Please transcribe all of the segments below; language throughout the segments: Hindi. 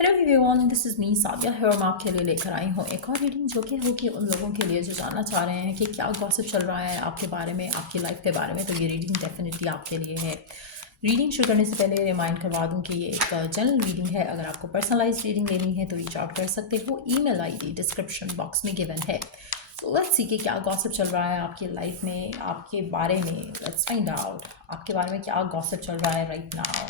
Hello everyone, this is me Sadia है और मैं आपके लिए लेकर आई हूँ एक और रीडिंग जो कि होगी उन लोगों के लिए जो जानना चाह रहे हैं कि क्या गॉसिप चल रहा है आपके बारे में, आपकी लाइफ के बारे में। तो ये रीडिंग डेफिनेटली आपके लिए है। रीडिंग शुरू करने से पहले रिमाइंड करवा दूँ कि ये एक जनरल रीडिंग है। अगर आपको पर्सनलाइज रीडिंग लेनी है तो रीच आउट कर सकते हो। ईमेल आईडी डिस्क्रिप्शन बॉक्स में गिवन है। सो लेट्स सी कि क्या गॉसिप चल रहा है आपकी लाइफ में, आपके बारे में। लेट्स फाइंड आउट आपके बारे में क्या गॉसिप चल रहा है राइट नाउ।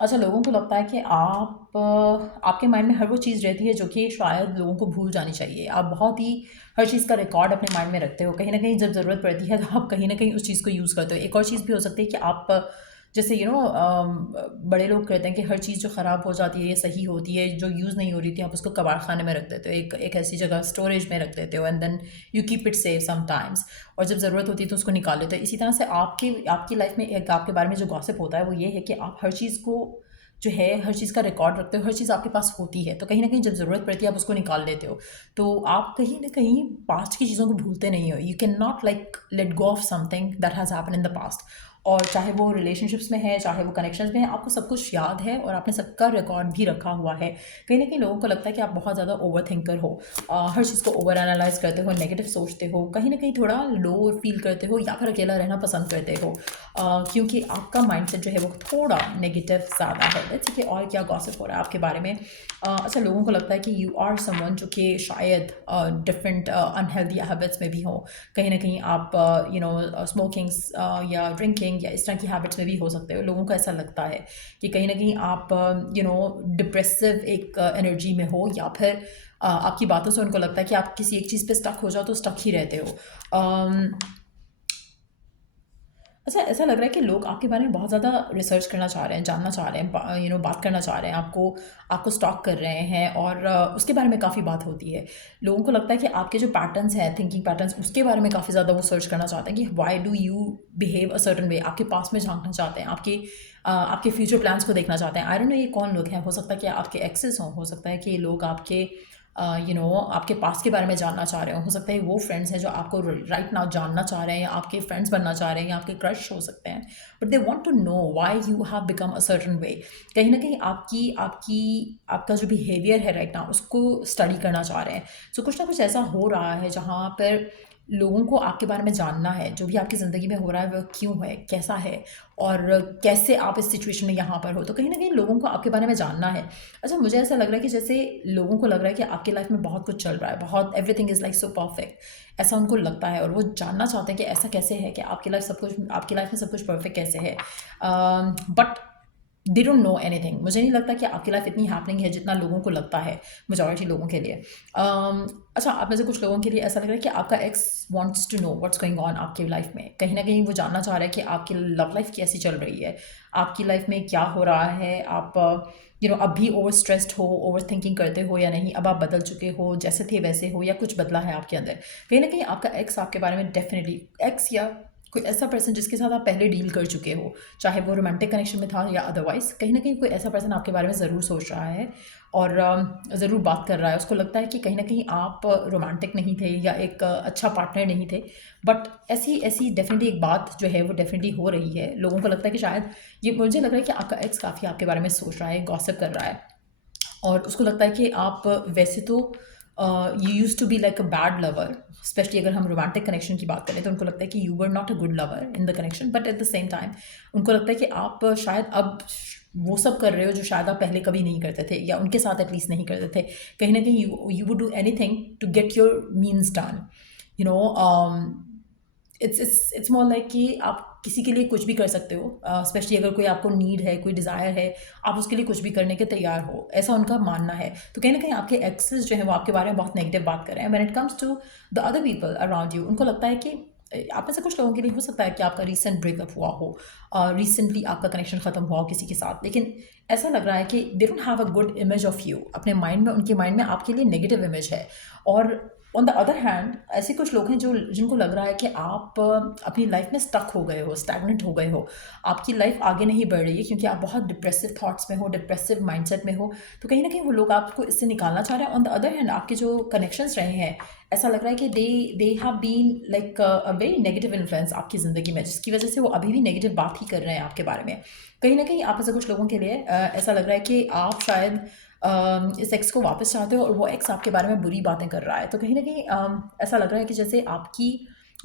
अच्छा, लोगों को लगता है कि आपके माइंड में हर वो चीज़ रहती है जो कि शायद लोगों को भूल जानी चाहिए। आप बहुत ही हर चीज़ का रिकॉर्ड अपने माइंड में रखते हो। कहीं न कहीं जब ज़रूरत पड़ती है तो आप कहीं न कहीं उस चीज़ को यूज़ करते हो। एक और चीज़ भी हो सकती है कि आप जैसे बड़े लोग कहते हैं कि हर चीज़ जो ख़राब हो जाती है या सही होती है, जो यूज़ नहीं हो रही थी, आप उसको कबाड़-खाने में रख देते हो। एक ऐसी जगह स्टोरेज में रख देते हो and then you keep it safe sometimes. और जब ज़रूरत होती है तो उसको निकाल लेते हो। इसी तरह से आपकी लाइफ में एक आपके बारे में जो गॉसिप होता है वो ये है कि आप हर चीज़ को जो है, हर चीज़ का रिकॉर्ड रखते हो। हर चीज़ आपके पास होती है तो कहीं न कहीं जब ज़रूरत पड़ती है आप उसको निकाल लेते हो। तो आप कहीं न कहीं पास्ट की चीज़ों को भूलते नहीं हो। You can not like let go of something that has happened in the past. और चाहे वो रिलेशनशिप्स में है, चाहे वो कनेक्शंस में है, आपको सब कुछ याद है और आपने सबका रिकॉर्ड भी रखा हुआ है। कहीं न कहीं लोगों को लगता है कि आप बहुत ज़्यादा ओवर थिंकर हो। हर चीज़ को ओवर एनालाइज करते हो, नेगेटिव सोचते हो, कहीं न कहीं थोड़ा लो फील करते हो या फिर अकेला रहना पसंद करते हो। क्योंकि आपका माइंडसेट जो है वो थोड़ा नेगेटिव ज़्यादा है। लेट्स सी कि और क्या गॉसिप हो रहा है आपके बारे में। अच्छा, लोगों को लगता है कि यू आर समवन जो कि शायद डिफरेंट अनहेल्दी हैबिट्स में भी हो। कहीं न कहीं आप स्मोकिंग्स या ड्रिंकिंग या इस तरह की हैबिट्स में भी हो सकते हो। लोगों को ऐसा लगता है कि कहीं न कहीं आप डिप्रेसिव एक एनर्जी में हो या फिर आपकी बातों से उनको लगता है कि आप किसी एक चीज़ पे स्टक हो जाओ तो स्टक ही रहते हो। अच्छा, ऐसा लग रहा है कि लोग आपके बारे में बहुत ज़्यादा रिसर्च करना चाह रहे हैं, जानना चाह रहे हैं, बात करना चाह रहे हैं, आपको आपको स्टॉक कर रहे हैं और उसके बारे में काफ़ी बात होती है। लोगों को लगता है कि आपके जो पैटर्न्स हैं, थिंकिंग पैटर्न्स, उसके बारे में काफ़ी ज़्यादा वो सर्च करना चाहते हैं कि why do you behave a certain वे। आपके पास्ट में झाँकना चाहते हैं, आपके फ्यूचर प्लान्स को देखना चाहते हैं। आई डोंट नो ये कौन लोग हैं। हो सकता है कि आपके एक्सेस हों, हो सकता है कि ये लोग आपके पास्ट के बारे में जानना चाह रहे हो सकता है वो फ्रेंड्स हैं जो आपको राइट नाउ जानना चाह रहे हैं या आपके फ्रेंड्स बनना चाह रहे हैं या आपके क्रश हो सकते हैं। But they want to know why you have become a certain way. कहीं ना कहीं आपकी आपकी आपका जो बिहेवियर है राइट नाउ उसको स्टडी करना चाह रहे हैं। सो कुछ ना कुछ ऐसा हो रहा है जहाँ पर लोगों को आपके बारे में जानना है। जो भी आपकी ज़िंदगी में हो रहा है वह क्यों है, कैसा है और कैसे आप इस सिचुएशन में यहाँ पर हो। तो कहीं ना कहीं लोगों को आपके बारे में जानना है। अच्छा, मुझे ऐसा लग रहा है कि जैसे लोगों को लग रहा है कि आपकी लाइफ में बहुत कुछ चल रहा है, बहुत everything is like so perfect. ऐसा उनको लगता है और वो जानना चाहते हैं कि ऐसा कैसे है कि आपकी लाइफ में सब कुछ परफेक्ट कैसे है। But they don't know anything. मुझे नहीं लगता कि आपकी लाइफ इतनी हैपनिंग है जितना लोगों को लगता है, मेजॉरिटी लोगों के लिए। अच्छा, आप में से कुछ लोगों के लिए ऐसा लग रहा है कि आपका ex wants to know what's going on आपकी लाइफ में। कहीं ना कहीं वो जानना चाह रहा है कि आपकी लव लाइफ कैसी चल रही है, आपकी लाइफ में क्या हो रहा है। आप अब भी ओवर स्ट्रेस्ड हो, ओवर थिंकिंग करते हो या नहीं, अब आप बदल चुके हो, जैसे थे वैसे हो या कुछ बदला है आपके अंदर। कहीं ना कहीं आपका एक्स आपके बारे में डेफिनेटली, एक्स या कोई ऐसा पर्सन जिसके साथ आप पहले डील कर चुके हो, चाहे वो रोमांटिक कनेक्शन में था या अदरवाइज़, कहीं ना कहीं कोई ऐसा पर्सन आपके बारे में ज़रूर सोच रहा है और ज़रूर बात कर रहा है। उसको लगता है कि कहीं ना कहीं आप रोमांटिक नहीं थे या एक अच्छा पार्टनर नहीं थे। बट ऐसी ऐसी डेफिनेटली एक बात जो है वो डेफिनेटली हो रही है। लोगों को लगता है कि शायद ये, मुझे लग रहा है कि आपका एक्स काफ़ी आपके बारे में सोच रहा है, गॉसिप कर रहा है और उसको लगता है कि आप वैसे तो you use to be like a bad lover. Specially अगर हम रोमांटिक कनेक्शन की बात करें तो उनको लगता है कि you were not a good lover in the connection, but at the same time उनको लगता है कि आप शायद अब वो सब कर रहे हो जो शायद आप पहले कभी नहीं करते थे या उनके साथ एटलीस्ट नहीं करते थे। कहीं ना कहीं you would do anything to get your means done. You know it's more like कि आप किसी के लिए कुछ भी कर सकते हो। स्पेशली अगर कोई आपको नीड है, कोई डिज़ायर है, आप उसके लिए कुछ भी करने के तैयार हो, ऐसा उनका मानना है। तो कहीं ना कहीं आपके एक्सेस जो है वो आपके बारे में बहुत नेगेटिव बात कर रहे हैं। When it comes to the other people around you, उनको लगता है कि आप में से कुछ लोगों के लिए हो सकता है कि आपका रिसेंट ब्रेकअप हुआ हो, रिसेंटली आपका कनेक्शन ख़त्म हुआ हो किसी के साथ, लेकिन ऐसा लग रहा है कि they don't have a good image of you. अपने माइंड में, उनके माइंड में आपके लिए नेगेटिव इमेज है और ऑन द अदर हैंड ऐसे कुछ लोग हैं जो जिनको लग रहा है कि आप अपनी लाइफ में स्टक हो गए हो, स्टैग्नेंट हो गए हो, आपकी लाइफ आगे नहीं बढ़ रही है क्योंकि आप बहुत डिप्रेसिव थॉट्स में हो, डिप्रेसिव माइंडसेट में हो। तो कहीं ना कहीं वो लोग आपको इससे निकालना चाह रहे हैं। ऑन द अदर हैंड आपके जो कनेक्शंस रहे हैं, ऐसा लग रहा है कि they have been like a very negative influence आपकी ज़िंदगी में, जिसकी वजह से वो अभी भी नेगेटिव बात ही कर रहे हैं आपके बारे में। कहीं ना कहीं आप ऐसे कुछ लोगों के लिए ऐसा लग रहा है कि आप शायद इस एक्स को वापस चाहते हो और वो एक्स आपके बारे में बुरी बातें कर रहा है। तो कहीं ना कहीं ऐसा लग रहा है कि जैसे आपकी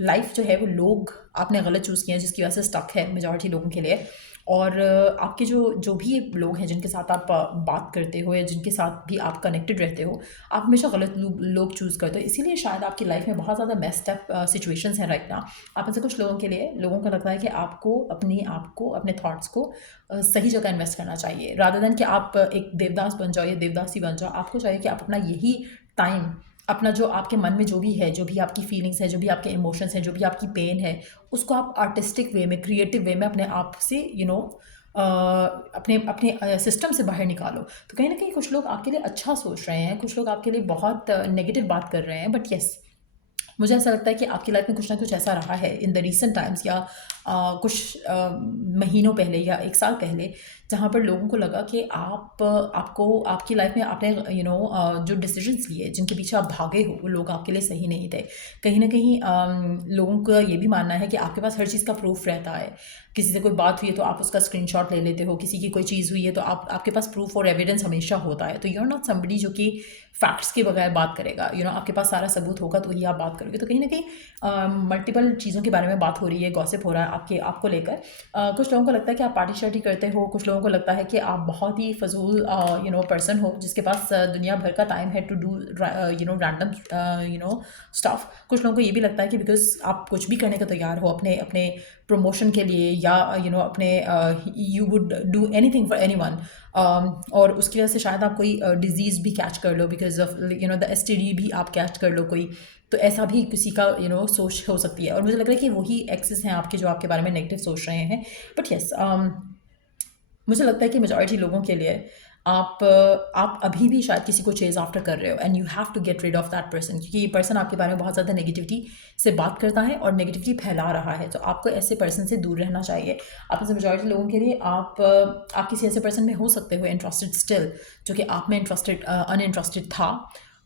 लाइफ जो है वो लोग आपने गलत चूज़ किया है, जिसकी वजह से स्टक है मेजॉरिटी लोगों के लिए। और आपके जो जो भी लोग हैं जिनके साथ आप बात करते हो या जिनके साथ भी आप कनेक्टेड रहते हो, आप हमेशा गलत लोग चूज़ करते हो। इसीलिए शायद आपकी लाइफ में बहुत ज़्यादा मेस्ड अप सिचुएशंस हैं राइट ना। आप ऐसे कुछ लोगों के लिए, लोगों को लगता है कि आपको अपने आप को, अपने थॉट्स को सही जगह इन्वेस्ट करना चाहिए, रादर देन कि आप एक देवदास बन जाओ या देवदासी बन जाओ। आपको चाहिए कि आप अपना यही टाइम, अपना जो आपके मन में जो भी है, जो भी आपकी फीलिंग्स है, जो भी आपके इमोशंस हैं, जो भी आपकी पेन है, उसको आप आर्टिस्टिक वे में, क्रिएटिव वे में अपने आप से अपने अपने सिस्टम से बाहर निकालो। तो कहीं ना कहीं कुछ लोग आपके लिए अच्छा सोच रहे हैं, कुछ लोग आपके लिए बहुत नेगेटिव बात कर रहे हैं, बट यस, मुझे ऐसा लगता है कि आपकी लाइफ में कुछ ना कुछ ऐसा रहा है इन द रीसेंट टाइम्स या कुछ महीनों पहले या 1 साल पहले, जहाँ पर लोगों को लगा कि आपको आपकी लाइफ में आपने जो डिसीजंस लिए, जिनके पीछे आप भागे हो, वो लोग आपके लिए सही नहीं थे। कहीं ना कहीं लोगों का ये भी मानना है कि आपके पास हर चीज़ का प्रूफ रहता है। किसी से कोई बात हुई है तो आप उसका स्क्रीनशॉट ले लेते हो, किसी की कोई चीज़ हुई है तो आपके पास प्रूफ और एविडेंस हमेशा होता है। तो यू आर नॉट समबडी जो कि फैक्ट्स के बगैर बात करेगा। आपके पास सारा सबूत होगा तो ही आप बात करोगे। तो कहीं ना कहीं मल्टीपल चीज़ों के बारे में बात हो रही है, गॉसिप हो रहा है आपको लेकर। कुछ लोगों को लगता है कि आप पार्टी शार्टी करते हो, कुछ लोगों को लगता है कि आप बहुत ही फजूल पर्सन हो, जिसके पास दुनिया भर का टाइम है टू डू रैंडम स्टफ। कुछ लोगों को ये भी लगता है कि बिकॉज आप कुछ भी करने को तैयार हो अपने अपने प्रमोशन के लिए, या अपने you would do anything for anyone, और उसकी वजह से शायद आप कोई डिजीज़ भी कैच कर लो, बिकॉज ऑफ द एसटीडी भी आप कैच कर लो कोई। तो ऐसा भी किसी का सोच हो सकती है। और मुझे लग रहा है कि वही एक्सेस हैं आपके जो आपके बारे में नेगेटिव सोच रहे हैं। बट यस, मुझे लगता है कि मेजॉरिटी लोगों के लिए आप अभी भी शायद किसी को चेज़ आफ्टर कर रहे हो, and you have to get rid of that person, क्योंकि ये पर्सन आपके बारे में बहुत ज़्यादा नेगेटिविटी से बात करता है और नेगेटिविटी फैला रहा है। तो आपको ऐसे पर्सन से दूर रहना चाहिए। आप ऐसे मेजॉरिटी लोगों के लिए आप किसी ऐसे पर्सन में हो सकते हो इंटरेस्टेड स्टिल, जो कि आप में अनइंटरेस्टेड था,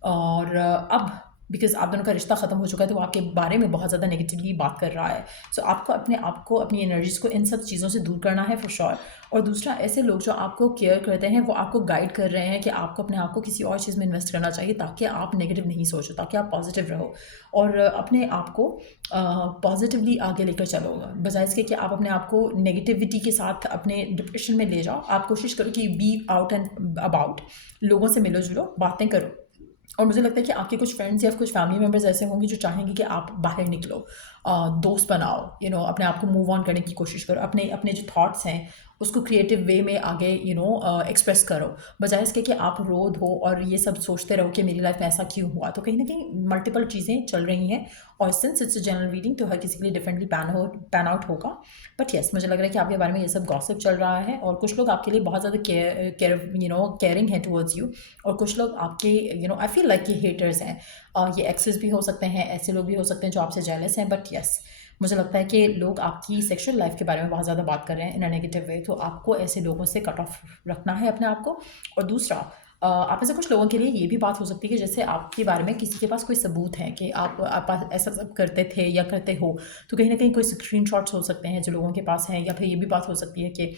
और अब बिकॉज आप दोनों का रिश्ता ख़त्म हो चुका है तो वो आपके बारे में बहुत ज़्यादा नेगेटिवली बात कर रहा है। सो आपको अपने आप को, अपनी एनर्जीज़ को इन सब चीज़ों से दूर करना है फॉर श्योर। और दूसरा, ऐसे लोग जो आपको केयर करते हैं वो आपको गाइड कर रहे हैं कि आपको अपने आप को किसी और चीज़ में इन्वेस्ट करना चाहिए, ताकि आप नेगेटिव नहीं सोचो, ताकि आप पॉजिटिव रहो और अपने आप को पॉजिटिवली आगे लेकर चलो, बजाय इसके कि आप अपने आप को नेगेटिविटी के साथ अपने डिप्रेशन में ले जाओ। आप कोशिश करो कि बी आउट एंड अबाउट, लोगों से मिलो जुलो, बातें करो। और मुझे लगता है कि आपके कुछ फ्रेंड्स या कुछ फैमिली मेम्बर्स ऐसे होंगे जो चाहेंगे कि आप बाहर निकलो, दोस्त बनाओ, अपने आप को मूव ऑन करने की कोशिश करो, अपने अपने जो थॉट्स हैं उसको क्रिएटिव वे में आगे एक्सप्रेस करो, बजाय इसके कि आप रो धो और ये सब सोचते रहो कि मेरी लाइफ में ऐसा क्यों हुआ। तो कहीं ना कहीं मल्टीपल चीज़ें चल रही हैं, और since it's a general reading तो हर किसी के लिए डिफरेंटली पैन आउट होगा। बट येस, मुझे लग रहा है कि आपके बारे में ये सब गॉसिप चल रहा है, और कुछ लोग आपके लिए बहुत ज़्यादा केयरिंग है टुवर्ड्स यू, और कुछ लोग आपके आई फील लाइक ये हेटर्स हैं। ये एक्सेस भी हो सकते हैं, ऐसे लोग भी हो सकते हैं जो आपसे जेलस हैं। बट यस, मुझे लगता है कि लोग आपकी सेक्सुअल लाइफ के बारे में बहुत ज़्यादा बात कर रहे हैं इन अ नेगेटिव वे, तो आपको ऐसे लोगों से कट ऑफ रखना है अपने आप को। और दूसरा, आप ऐसे कुछ लोगों के लिए ये भी बात हो सकती है कि जैसे आपके बारे में किसी के पास कोई सबूत है कि आप ऐसा सब करते थे या करते हो, तो कहीं ना कहीं कोई स्क्रीनशॉट्स हो सकते हैं जो लोगों के पास हैं, या फिर ये भी बात हो सकती है कि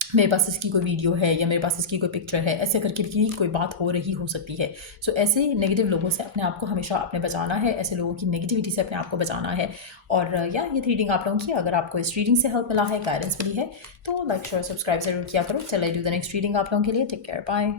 मेरे पास इसकी कोई वीडियो है या मेरे पास इसकी कोई पिक्चर है, ऐसे करके भी कोई बात हो रही हो सकती है। सो ऐसे नेगेटिव लोगों से अपने आप को हमेशा अपने बचाना है, ऐसे लोगों की नेगेटिविटी से अपने आप को बचाना है। और या ये रीडिंग आप लोगों की, अगर आपको इस रीडिंग से हेल्प मिला है, गाइडेंस मिली है, तो लाइक शेयर सब्सक्राइब जरूर किया करो। चल I do the next reading आप लोगों के लिए। Take care, bye.